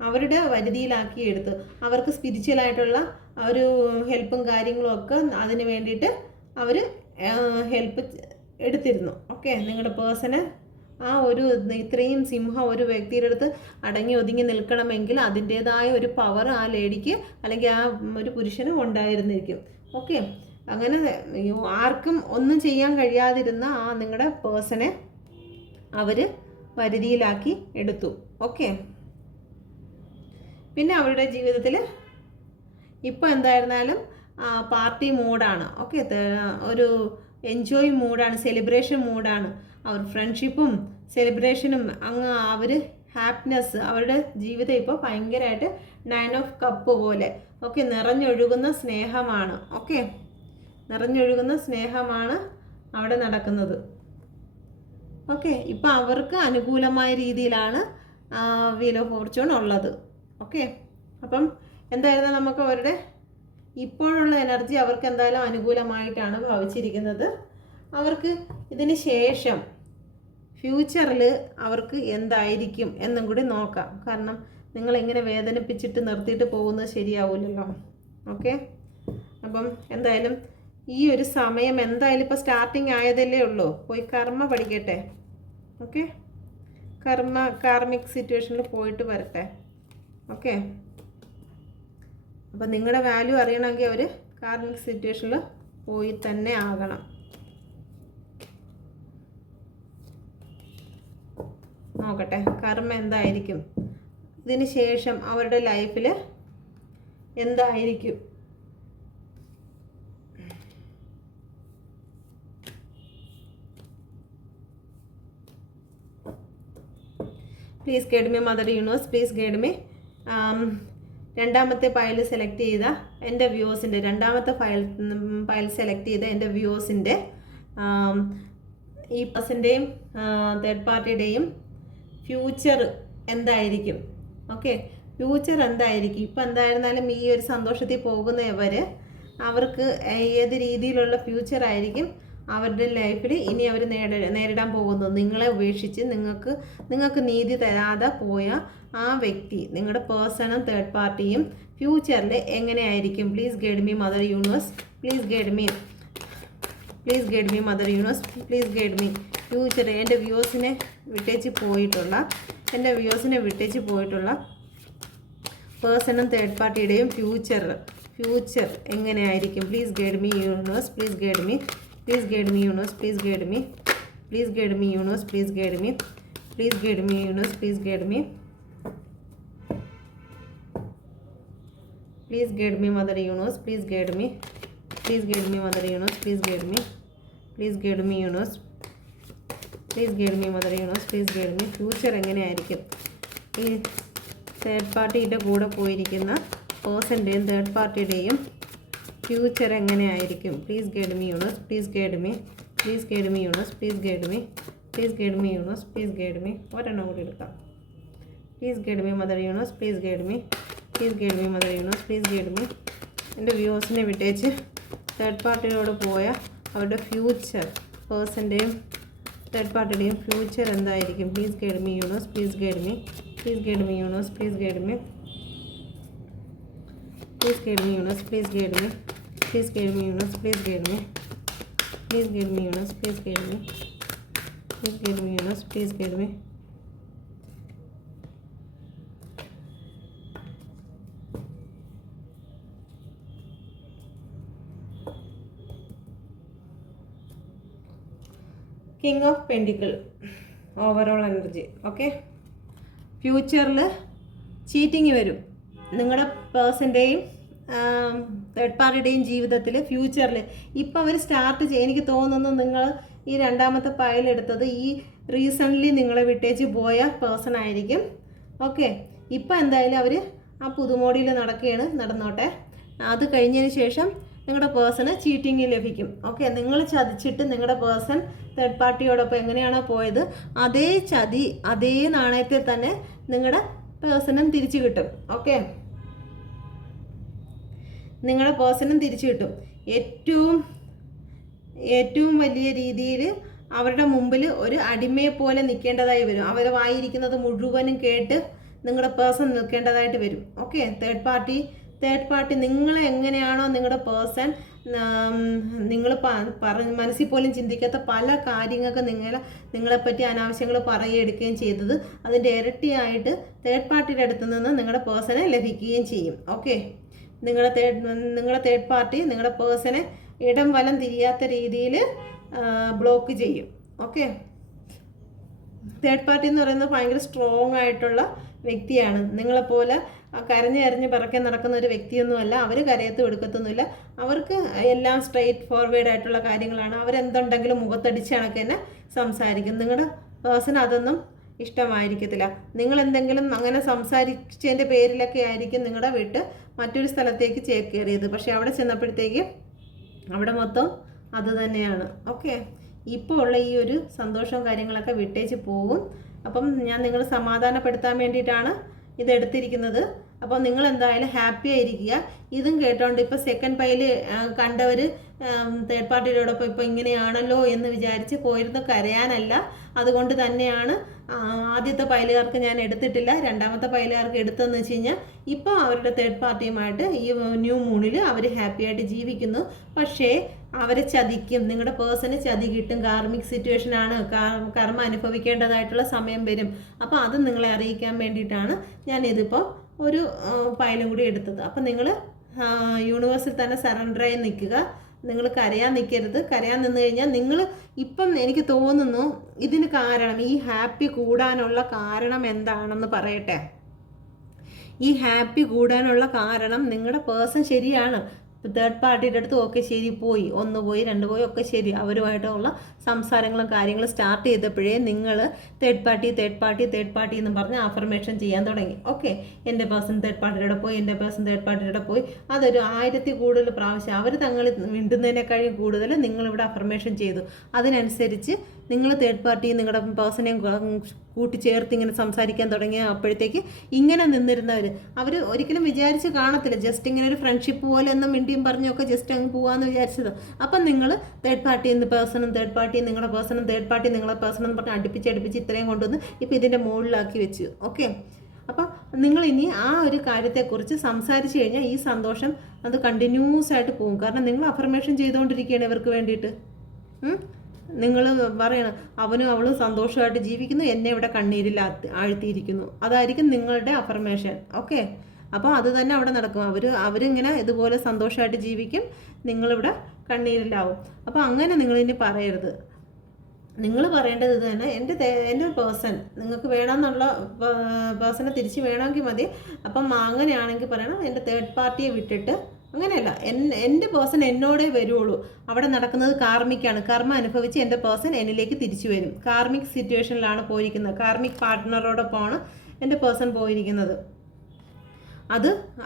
അവരുടെ വരുതിയിലാക്കി എടുത്തു. അവർക്ക് സ്പിരിച്വലായിട്ടുള്ള ഒരു ഹെൽപ്പും കാര്യങ്ങളും ഒക്കെ അതിന് വേണ്ടിയിട്ട് അവർ ഹെൽപ്പ് എടുത്തിരുന്നു. ഓക്കെ, നിങ്ങളുടെ പേഴ്സണ് ആ ഒരു ഇത്രയും സിംഹം ഒരു വ്യക്തിയുടെ അടുത്ത് അടങ്ങി ഒതുങ്ങി നിൽക്കണമെങ്കിൽ അതിൻ്റേതായ ഒരു പവർ ആ ലേഡിക്ക് അല്ലെങ്കിൽ ആ ഒരു പുരുഷനും ഉണ്ടായിരുന്നിരിക്കും. ഓക്കെ, അങ്ങനെ ആർക്കും ഒന്നും ചെയ്യാൻ കഴിയാതിരുന്ന ആ നിങ്ങളുടെ പേഴ്സണെ അവർ വരുതിയിലാക്കി എടുത്തു. ഓക്കെ, പിന്നെ അവരുടെ ജീവിതത്തിൽ ഇപ്പോൾ എന്തായിരുന്നാലും പാർട്ടി മൂഡാണ്. ഓക്കെ, ഒരു എൻജോയ് മൂഡാണ്, സെലിബ്രേഷൻ മൂഡാണ്. അവർ ഫ്രണ്ട്ഷിപ്പും സെലിബ്രേഷനും അവർ ഹാപ്പിനെസ് അവരുടെ ജീവിതം ഇപ്പോൾ ഭയങ്കരമായിട്ട് 9 ഓഫ് കപ്പ് പോലെ. ഓക്കെ, നിറഞ്ഞൊഴുകുന്ന സ്നേഹമാണ്. ഓക്കെ, നിറഞ്ഞൊഴുകുന്ന സ്നേഹമാണ് അവിടെ നടക്കുന്നത്. ഓക്കെ, ഇപ്പോൾ അവർക്ക് അനുകൂലമായ രീതിയിലാണ് വീൽ ഓഫ് ഫോർച്യൂൺ ഉള്ളത്. ഓക്കെ, അപ്പം എന്തായാലും നമുക്ക് അവരുടെ ഇപ്പോഴുള്ള എനർജി അവർക്ക് എന്തായാലും അനുകൂലമായിട്ടാണ് ഭാവിച്ചിരിക്കുന്നത്. അവർക്ക് ഇതിന് ശേഷം ഫ്യൂച്ചറിൽ അവർക്ക് എന്തായിരിക്കും എന്നും കൂടി നോക്കാം. കാരണം നിങ്ങളിങ്ങനെ വേദനിപ്പിച്ചിട്ട് നിർത്തിയിട്ട് പോകുന്നത് ശരിയാവില്ലല്ലോ. ഓക്കെ, അപ്പം എന്തായാലും ഈ ഒരു സമയം എന്തായാലും ഇപ്പോൾ സ്റ്റാർട്ടിങ് ആയതല്ലേ ഉള്ളൂ. പോയി കർമ്മ പഠിക്കട്ടെ. ഓക്കെ, കാർമിക് സിറ്റുവേഷനിൽ പോയിട്ട് വരട്ടെ. ഓക്കെ, അപ്പം നിങ്ങളുടെ വാല്യൂ അറിയണമെങ്കിൽ അവർ കാർമിക് സിറ്റുവേഷനിൽ പോയി തന്നെ ആകണം. നോക്കട്ടെ കർമ്മ എന്തായിരിക്കും, ഇതിന് ശേഷം അവരുടെ ലൈഫിൽ എന്തായിരിക്കും. Please guide me mother universe, please guide me. രണ്ടാമത്തെ ഫയൽ സെലക്ട് ചെയ്ത എൻ്റെ വ്യൂവേഴ്സിൻ്റെ രണ്ടാമത്തെ ഫയൽ സെലക്ട് ചെയ്ത എൻ്റെ വ്യൂവേഴ്സിൻ്റെ ഈ പേഴ്സൻ്റെയും തേർഡ് പാർട്ടിയുടെയും ഫ്യൂച്ചർ എന്തായിരിക്കും ഓക്കെ, ഫ്യൂച്ചർ എന്തായിരിക്കും? ഇപ്പം എന്തായിരുന്നാലും ഈ ഒരു സന്തോഷത്തിൽ പോകുന്നവർ അവർക്ക് ഏത് രീതിയിലുള്ള ഫ്യൂച്ചർ ആയിരിക്കും അവരുടെ ലൈഫിൽ ഇനി അവർ നേരിടാൻ പോകുന്നത്? നിങ്ങളെ ഉപേക്ഷിച്ച് നിങ്ങൾക്ക് നീതി തരാതെ പോയ ആ വ്യക്തി, നിങ്ങളുടെ പേഴ്സണും തേർഡ് പാർട്ടിയും ഫ്യൂച്ചറിൽ എങ്ങനെയായിരിക്കും? Please guide me mother universe, please guide me, please guide me mother universe, please guide me. Future എൻ്റെ വ്യൂസിനെ വിട്ടേച്ച് പോയിട്ടുള്ള പേഴ്സണും തേർഡ് പാർട്ടിയുടെയും ഫ്യൂച്ചർ എങ്ങനെയായിരിക്കും? Please guide me universe, please guide me, please guide me universe, please guide me, please guide me universe, please guide me, please guide me universe, please guide me, please guide me mother universe, please guide me, please guide me mother universe, please guide me, please guide me universe, please guide me mother universe, please guide me. Future എങ്ങനെയായിരിക്കും? ഈ third പാർട്ടിയുടെ കൂടെ പോയിരിക്കുന്ന പേഴ്സൻ്റെയും third പാർട്ടിയുടെയും future എങ്ങനെയായിരിക്കും? Please guide me universe, please guide me, please guide me universe, please guide me, please guide me universe, please guide me. ഒരെണ്ണം കൂടി എടുക്കാം. Please guide me mother universe, please guide me, please guide me mother universe, please guide me. എൻ്റെ വ്യൂസിനെ വിട്ടേച്ച് third പാർട്ടിയോട് പോയ അവരുടെ future, പേഴ്സൻ്റെയും third പാർട്ടിയുടെയും future എന്തായിരിക്കും? Please guide me universe, please guide me, please guide me universe, please guide me, please guide me universe, please guide me, please guide me universe, please guide me, please guide me universe, please guide me, please guide me universe, please guide me. King of പെൻഡിക്കിൾ, overall energy. Okay, ഫ്യൂച്ചറിൽ cheating വരും നിങ്ങളുടെ പേഴ്സൻ്റെയും third പാർട്ടിയുടെയും ജീവിതത്തിൽ. ഫ്യൂച്ചറിൽ ഇപ്പം അവർ എനിക്ക് തോന്നുന്നു നിങ്ങൾ ഈ രണ്ടാമത്തെ പയലെടുത്തത് ഈ റീസെൻ്റ്ലി നിങ്ങളെ വിട്ടേച്ച് പോയ പേഴ്സൺ ആയിരിക്കും. ഓക്കെ, ഇപ്പം എന്തായാലും അവർ ആ പുതുമോടിയിൽ നടന്നോട്ടെ. അത് കഴിഞ്ഞതിന് ശേഷം നിങ്ങളുടെ പേഴ്സണ് ചീറ്റിങ് ലഭിക്കും. ഓക്കെ, നിങ്ങൾ ചതിച്ചിട്ട് നിങ്ങളുടെ പേഴ്സൺ തേർഡ് പാർട്ടിയോടൊപ്പം എങ്ങനെയാണോ പോയത് അതേ ചതി, അതേ നാണയത്തിൽ തന്നെ നിങ്ങളുടെ പേഴ്സണും തിരിച്ചു കിട്ടും. ഓക്കെ, നിങ്ങളുടെ പേഴ്സണും തിരിച്ചു കിട്ടും. ഏറ്റവും വലിയ രീതിയിൽ അവരുടെ മുമ്പിൽ ഒരു അടിമയെ പോലെ നിൽക്കേണ്ടതായി വരും. അവരെ വായിരിക്കുന്നത് മുഴുവനും കേട്ട് നിങ്ങളുടെ പേഴ്സൺ നിൽക്കേണ്ടതായിട്ട് വരും. ഓക്കെ, തേർഡ് പാർട്ടി നിങ്ങളെ എങ്ങനെയാണോ നിങ്ങളുടെ പേഴ്സൺ നിങ്ങൾ മനസ്സിൽ പോലും ചിന്തിക്കാത്ത പല കാര്യങ്ങൾക്ക് നിങ്ങളെപ്പറ്റി അനാവശ്യങ്ങൾ പറയുകയും ചെയ്തത് അതിൻ്റെ ഇരട്ടിയായിട്ട് തേർഡ് പാർട്ടിയുടെ അടുത്ത് നിന്ന് നിങ്ങളുടെ പേഴ്സണെ ലഭിക്കുകയും ചെയ്യും. ഓക്കെ, നിങ്ങളുടെ തേർഡ് പാർട്ടി നിങ്ങളുടെ പേഴ്സണെ ഇടം വലം തിരിയാത്ത രീതിയിൽ ബ്ലോക്ക് ചെയ്യും. ഓക്കെ, തേർഡ് പാർട്ടി എന്ന് പറയുന്നത് ഭയങ്കര സ്ട്രോങ് ആയിട്ടുള്ള വ്യക്തിയാണ്. നിങ്ങളെപ്പോലെ കരഞ്ഞ് പിറക്കെ നടക്കുന്ന ഒരു വ്യക്തിയൊന്നുമല്ല. അവർ കരയത്തും എടുക്കത്തൊന്നുമില്ല. അവർക്ക് എല്ലാം സ്ട്രെയിറ്റ് ഫോർവേഡ് ആയിട്ടുള്ള കാര്യങ്ങളാണ്. അവരെന്തുണ്ടെങ്കിലും മുഖത്തടിച്ച് കണക്ക് തന്നെ സംസാരിക്കും. നിങ്ങളുടെ പേഴ്സൺ അതൊന്നും ഇഷ്ടമായിരിക്കത്തില്ല. നിങ്ങളെന്തെങ്കിലും അങ്ങനെ സംസാരിച്ചതിൻ്റെ പേരിലൊക്കെ ആയിരിക്കും നിങ്ങളുടെ വീട്ട് മറ്റൊരു സ്ഥലത്തേക്ക് ചേക്കേറിയത്. പക്ഷേ അവിടെ ചെന്നപ്പോഴത്തേക്ക് അവിടെ മൊത്തം അത് തന്നെയാണ്. ഓക്കെ, ഇപ്പോൾ ഉള്ള ഈ ഒരു സന്തോഷവും കാര്യങ്ങളൊക്കെ വിട്ടേച്ച് പോകും. അപ്പം ഞാൻ നിങ്ങൾ സമാധാനപ്പെടുത്താൻ വേണ്ടിയിട്ടാണ് ഇതെടുത്തിരിക്കുന്നത്. അപ്പോൾ നിങ്ങൾ എന്തായാലും ഹാപ്പി ആയിരിക്കുക. ഇതും കേട്ടോണ്ട് ഇപ്പോൾ സെക്കൻഡ് പൈല് കണ്ടവർ തേർഡ് പാർട്ടിയോടൊപ്പം ഇപ്പോൾ ഇങ്ങനെയാണല്ലോ എന്ന് വിചാരിച്ച് പോയിരുന്ന് കരയാനല്ല. അതുകൊണ്ട് തന്നെയാണ് ആദ്യത്തെ പൈലുകാർക്ക് ഞാൻ എടുത്തിട്ടില്ല. രണ്ടാമത്തെ പൈലുകാർക്ക് എടുത്തതെന്ന് വെച്ച് കഴിഞ്ഞാൽ ഇപ്പോൾ അവരുടെ തേർഡ് പാർട്ടിയുമായിട്ട് ഈ ന്യൂ മൂണിൽ അവർ ഹാപ്പി ആയിട്ട് ജീവിക്കുന്നു. പക്ഷേ അവരെ ചതിക്കും. നിങ്ങളുടെ പേഴ്സണ് ചതി കിട്ടും. കാർമിക് സിറ്റുവേഷനാണ്. കർമ്മ അനുഭവിക്കേണ്ടതായിട്ടുള്ള സമയം വരും. അപ്പോൾ അത് നിങ്ങളെ അറിയിക്കാൻ വേണ്ടിയിട്ടാണ് ഞാനിതിപ്പോൾ ഒരു പൈലും കൂടി എടുത്തത്. അപ്പം നിങ്ങൾ യൂണിവേഴ്സിൽ തന്നെ സറണ്ടറായി നിൽക്കുക. നിങ്ങൾ കരയാൻ നിൽക്കരുത്. കരയാൻ നിന്ന് കഴിഞ്ഞാൽ നിങ്ങൾ ഇപ്പം എനിക്ക് തോന്നുന്നു ഇതിന് കാരണം, ഈ ഹാപ്പി കൂടാനുള്ള കാരണം എന്താണെന്ന് പറയട്ടെ. ഈ ഹാപ്പി കൂടാനുള്ള കാരണം നിങ്ങളുടെ പേഴ്സൺ ശരിയാണ്. തേർഡ് പാർട്ടിയുടെ അടുത്ത് ഓക്കെ ശരി പോയി, 1 പോയി 2 പോയി ഒക്കെ ശരി. അവരുമായിട്ടുള്ള സംസാരങ്ങളും കാര്യങ്ങളും സ്റ്റാർട്ട് ചെയ്തപ്പോഴേ നിങ്ങൾ തേർഡ് പാർട്ടി എന്ന് പറഞ്ഞ് അഫർമേഷൻ ചെയ്യാൻ തുടങ്ങി. ഓക്കെ, എൻ്റെ പേഴ്സൺ തേർഡ് പാർട്ടിയുടെ പോയി, എൻ്റെ പേഴ്സൺ തേർഡ് പാർട്ടിയുടെ പോയി. അതൊരു 1000 കൂടുതൽ പ്രാവശ്യം അവർ തങ്ങളിൽ മിണ്ടുന്നതിനേക്കാളും കൂടുതൽ നിങ്ങളിവിടെ അഫർമേഷൻ ചെയ്തു. അതിനനുസരിച്ച് നിങ്ങൾ തേർഡ് പാർട്ടി നിങ്ങളുടെ പേഴ്സണെയും കൂട്ടിച്ചേർത്ത് ഇങ്ങനെ സംസാരിക്കാൻ തുടങ്ങിയ അപ്പോഴത്തേക്ക് ഇങ്ങനെ നിന്നിരുന്നവർ അവർ ഒരിക്കലും വിചാരിച്ച് കാണത്തില്ല, ജസ്റ്റ് ഇങ്ങനെ ഒരു ഫ്രണ്ട്ഷിപ്പ് പോലെ ഒന്നും മിണ്ടിയും പറഞ്ഞൊക്കെ ജസ്റ്റ് അങ്ങ് പോകാമെന്ന് വിചാരിച്ചത്. അപ്പം നിങ്ങൾ തേർഡ് പാർട്ടി എന്ന് പേഴ്സണും തേർഡ് പാർട്ടി നിങ്ങളുടെ പേഴ്സണും തേർഡ് പാർട്ടി നിങ്ങളെ പേഴ്സണും എന്ന് പറഞ്ഞ് അടുപ്പിച്ച് ഇത്രയും കൊണ്ടുവന്ന് ഇപ്പോൾ ഇതിൻ്റെ മുകളിലാക്കി വെച്ചു. ഓക്കെ, അപ്പം നിങ്ങൾ ഇനി ആ ഒരു കാര്യത്തെക്കുറിച്ച് സംസാരിച്ച് കഴിഞ്ഞാൽ ഈ സന്തോഷം അത് കണ്ടിന്യൂസ് ആയിട്ട് പോകും. കാരണം നിങ്ങൾ അഫർമേഷൻ ചെയ്തുകൊണ്ടിരിക്കുകയാണ് ഇവർക്ക് വേണ്ടിയിട്ട്. നിങ്ങൾ പറയണം അവനും അവളും സന്തോഷമായിട്ട് ജീവിക്കുന്നു, എന്നെ ഇവിടെ കണ്ണീരിൽ ആഴ്ത്തിയിരിക്കുന്നു. അതായിരിക്കും നിങ്ങളുടെ അഫർമേഷൻ. ഓക്കെ, അപ്പോൾ അത് തന്നെ അവിടെ നടക്കും. അവരിങ്ങനെ ഇതുപോലെ സന്തോഷമായിട്ട് ജീവിക്കും, നിങ്ങളിവിടെ കണ്ണീരിലാവും. അപ്പോൾ അങ്ങനെ നിങ്ങളിനി പറയരുത്. നിങ്ങൾ പറയേണ്ടത് ഇത് തന്നെ, എൻ്റെ പേഴ്സൺ നിങ്ങൾക്ക് വേണമെന്നുള്ള പേഴ്സണെ തിരിച്ച് വേണമെങ്കിൽ മതി. അപ്പം അങ്ങനെയാണെങ്കിൽ പറയണം എൻ്റെ തേർഡ് പാർട്ടിയെ വിട്ടിട്ട്, അങ്ങനെയല്ല, എൻ്റെ പേഴ്സൺ എന്നോടേ വരുള്ളൂ. അവിടെ നടക്കുന്നത് കാർമിക്കാണ്. കർമ്മ അനുഭവിച്ച് എൻ്റെ പേഴ്സൺ എന്നിലേക്ക് തിരിച്ചു വരും. കാർമിക് സിറ്റുവേഷനിലാണ് പോയിരിക്കുന്നത്. കാർമിക് പാർട്ട്ണറോടൊപ്പമാണ് എൻ്റെ പേഴ്സൺ പോയിരിക്കുന്നത്.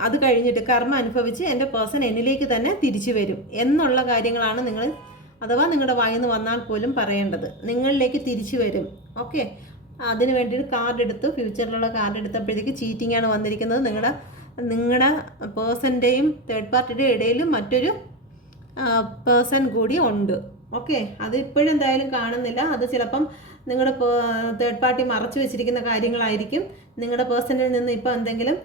അത് കഴിഞ്ഞിട്ട് കർമ്മ അനുഭവിച്ച് എൻ്റെ പേഴ്സൺ എന്നിലേക്ക് തന്നെ തിരിച്ചു വരും എന്നുള്ള കാര്യങ്ങളാണ് നിങ്ങൾ, അഥവാ നിങ്ങളുടെ വായിൽ നിന്ന് വന്നാൽ പോലും പറയേണ്ടത്. നിങ്ങളിലേക്ക് തിരിച്ചു വരും. ഓക്കെ, അതിന് വേണ്ടിയിട്ട് കാർഡ് എടുത്ത്, ഫ്യൂച്ചറിലുള്ള കാർഡ് എടുത്തപ്പോഴത്തേക്ക് ചീറ്റിംഗ് ആണ് വന്നിരിക്കുന്നത്. നിങ്ങളുടെ പേഴ്സൻ്റെയും തേർഡ് പാർട്ടിയുടെ ഇടയിലും മറ്റൊരു പേഴ്സൺ കൂടി ഉണ്ട്. ഓക്കെ, അത് ഇപ്പോഴും എന്തായാലും കാണുന്നില്ല. അത് ചിലപ്പം നിങ്ങളുടെ തേർഡ് പാർട്ടി മറച്ചു വെച്ചിരിക്കുന്ന കാര്യങ്ങളായിരിക്കും. നിങ്ങളുടെ പേഴ്സണിൽ നിന്ന് ഇപ്പോൾ എന്തെങ്കിലും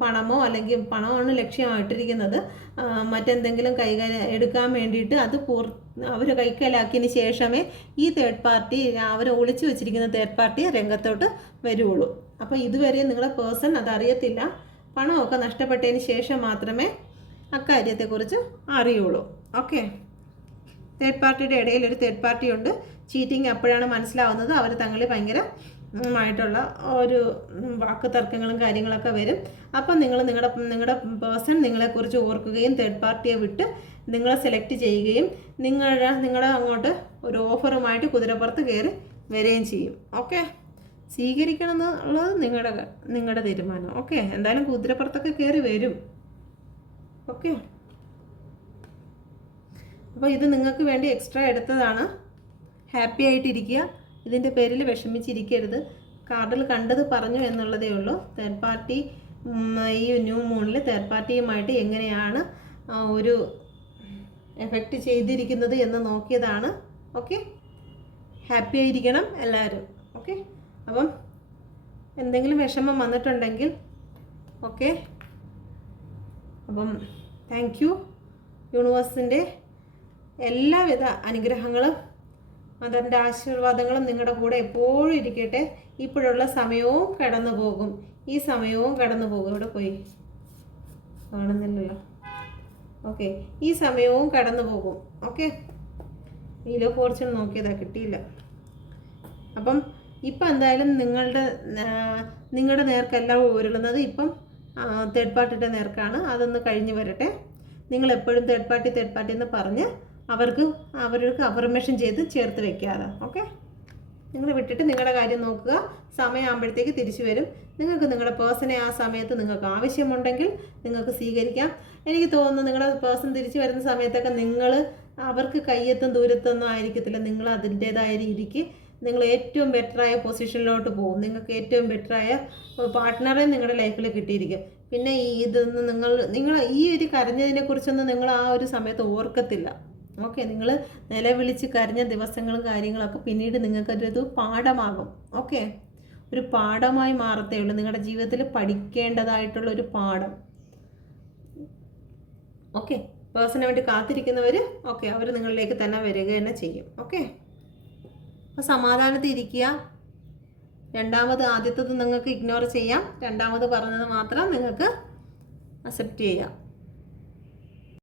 പണമോ അല്ലെങ്കിൽ പണമാണ് ലക്ഷ്യമായിട്ടിരിക്കുന്നത്, മറ്റെന്തെങ്കിലും എടുക്കാൻ വേണ്ടിയിട്ട് അത് അവർ കൈക്കലാക്കിയതിന് ശേഷമേ ഈ തേർഡ് പാർട്ടി, അവർ ഒളിച്ചു വെച്ചിരിക്കുന്ന തേർഡ് പാർട്ടി രംഗത്തോട്ട് വരുള്ളൂ. അപ്പോൾ ഇതുവരെ നിങ്ങളുടെ പേഴ്സൺ അതറിയത്തില്ല. പണമൊക്കെ നഷ്ടപ്പെട്ടതിന് ശേഷം മാത്രമേ അക്കാര്യത്തെക്കുറിച്ച് അറിയുള്ളൂ. ഓക്കെ, തേർഡ് പാർട്ടിയുടെ ഇടയിൽ ഒരു തേർഡ് പാർട്ടി ഉണ്ട്. ചീറ്റിംഗ് അപ്പോഴാണ് മനസ്സിലാവുന്നത്. അവർ തങ്ങളിൽ ഭയങ്കരമായിട്ടുള്ള ഒരു വാക്ക് തർക്കങ്ങളും കാര്യങ്ങളൊക്കെ വരും. അപ്പം നിങ്ങളുടെ പേഴ്സൺ നിങ്ങളെക്കുറിച്ച് ഓർക്കുകയും തേർഡ് പാർട്ടിയെ വിട്ട് നിങ്ങളെ സെലക്ട് ചെയ്യുകയും നിങ്ങളുടെ അങ്ങോട്ട് ഒരു ഓഫറുമായിട്ട് കുതിരപ്പുറത്ത് കയറി വരികയും ചെയ്യും. ഓക്കെ, സ്വീകരിക്കണം എന്നുള്ളത് നിങ്ങളുടെ തീരുമാനം. ഓക്കെ, എന്തായാലും കുതിരപ്പുറത്തൊക്കെ കയറി വരും. ഓക്കെ, അപ്പോൾ ഇത് നിങ്ങൾക്ക് വേണ്ടി എക്സ്ട്രാ എടുത്തതാണ്. ഹാപ്പി ആയിട്ടിരിക്കുക, ഇതിൻ്റെ പേരിൽ വിഷമിച്ചിരിക്കരുത്. കാർഡിൽ കണ്ടത് പറഞ്ഞു എന്നുള്ളതേ ഉള്ളൂ. തേർഡ് പാർട്ടി ഈ ന്യൂ മൂണിൽ തേർഡ് പാർട്ടിയുമായിട്ട് എങ്ങനെയാണ് ഒരു എഫക്റ്റ് ചെയ്തിരിക്കുന്നത് എന്ന് നോക്കിയതാണ്. ഓക്കെ, ഹാപ്പി ആയിരിക്കണം എല്ലാവരും. ഓക്കെ, അപ്പം എന്തെങ്കിലും വിഷമം വന്നിട്ടുണ്ടെങ്കിൽ ഓക്കെ, അപ്പം താങ്ക് യു. യൂണിവേഴ്സിൻ്റെ എല്ലാവിധ അനുഗ്രഹങ്ങളും മദറിൻ്റെ ആശീർവാദങ്ങളും നിങ്ങളുടെ കൂടെ എപ്പോഴും ഇരിക്കട്ടെ. ഇപ്പോഴുള്ള സമയവും കടന്നു പോകും, ഈ സമയവും കടന്നു പോകും. ഇവിടെ പോയി കാണുന്നില്ലല്ലോ. ഓക്കെ, ഈ സമയവും കടന്നു പോകും. ഓക്കെ, വീലോ ഫോർച്യൂൺ നോക്കിയതാ, കിട്ടിയില്ല. അപ്പം ഇപ്പം എന്തായാലും നിങ്ങളുടെ നേർക്കല്ല ഉരുളുന്നത്, ഇപ്പം തേർഡ് പാർട്ടിയുടെ നേർക്കാണ്. അതൊന്ന് കഴിഞ്ഞ് വരട്ടെ. നിങ്ങളെപ്പോഴും തേർഡ് പാർട്ടി എന്ന് പറഞ്ഞ് അവർക്ക് അഫർമേഷൻ ചെയ്ത് ചേർത്ത് വെക്കാതെ. ഓക്കെ, നിങ്ങൾ വിട്ടിട്ട് നിങ്ങളുടെ കാര്യം നോക്കുക. സമയമാകുമ്പോഴത്തേക്ക് തിരിച്ചു വരും. നിങ്ങൾക്ക് നിങ്ങളുടെ പേഴ്സണെ ആ സമയത്ത് നിങ്ങൾക്ക് ആവശ്യമുണ്ടെങ്കിൽ നിങ്ങൾക്ക് സ്വീകരിക്കാം. എനിക്ക് തോന്നുന്നു നിങ്ങളുടെ പേഴ്സൺ തിരിച്ചു വരുന്ന സമയത്തൊക്കെ അവർക്ക് കയ്യെത്തും ദൂരത്തൊന്നും ആയിരിക്കത്തില്ല. നിങ്ങൾ അതിൻ്റേതായ രീതിക്ക് നിങ്ങൾ ഏറ്റവും ബെറ്ററായ പൊസിഷനിലോട്ട് പോകും. നിങ്ങൾക്ക് ഏറ്റവും ബെറ്ററായ പാർട്ട്ണറെ നിങ്ങളുടെ ലൈഫിൽ കിട്ടിയിരിക്കും. പിന്നെ ഇതൊന്നും നിങ്ങൾ ഈ ഒരു കരഞ്ഞതിനെക്കുറിച്ചൊന്നും നിങ്ങൾ ആ ഒരു സമയത്ത് ഓർക്കത്തില്ല. ഓക്കെ, നിങ്ങൾ നിലവിളിച്ച് കരഞ്ഞ ദിവസങ്ങളും കാര്യങ്ങളൊക്കെ പിന്നീട് നിങ്ങൾക്കൊരു പാഠമാകും. ഓക്കെ, ഒരു പാഠമായി മാറത്തേ ഉള്ളൂ. നിങ്ങളുടെ ജീവിതത്തിൽ പഠിക്കേണ്ടതായിട്ടുള്ള ഒരു പാഠം. ഓക്കെ, പേഴ്സണിന് വേണ്ടി കാത്തിരിക്കുന്നവർ ഓക്കെ, അവർ നിങ്ങളിലേക്ക് തന്നെ വരിക തന്നെ ചെയ്യും. ഓക്കെ, അപ്പോൾ സമാധാനത്തിൽ ഇരിക്കുക. ആദ്യത്തത് നിങ്ങൾക്ക് ഇഗ്നോർ ചെയ്യാം. രണ്ടാമത് പറഞ്ഞത് മാത്രം നിങ്ങൾക്ക് അക്സെപ്റ്റ് ചെയ്യാം.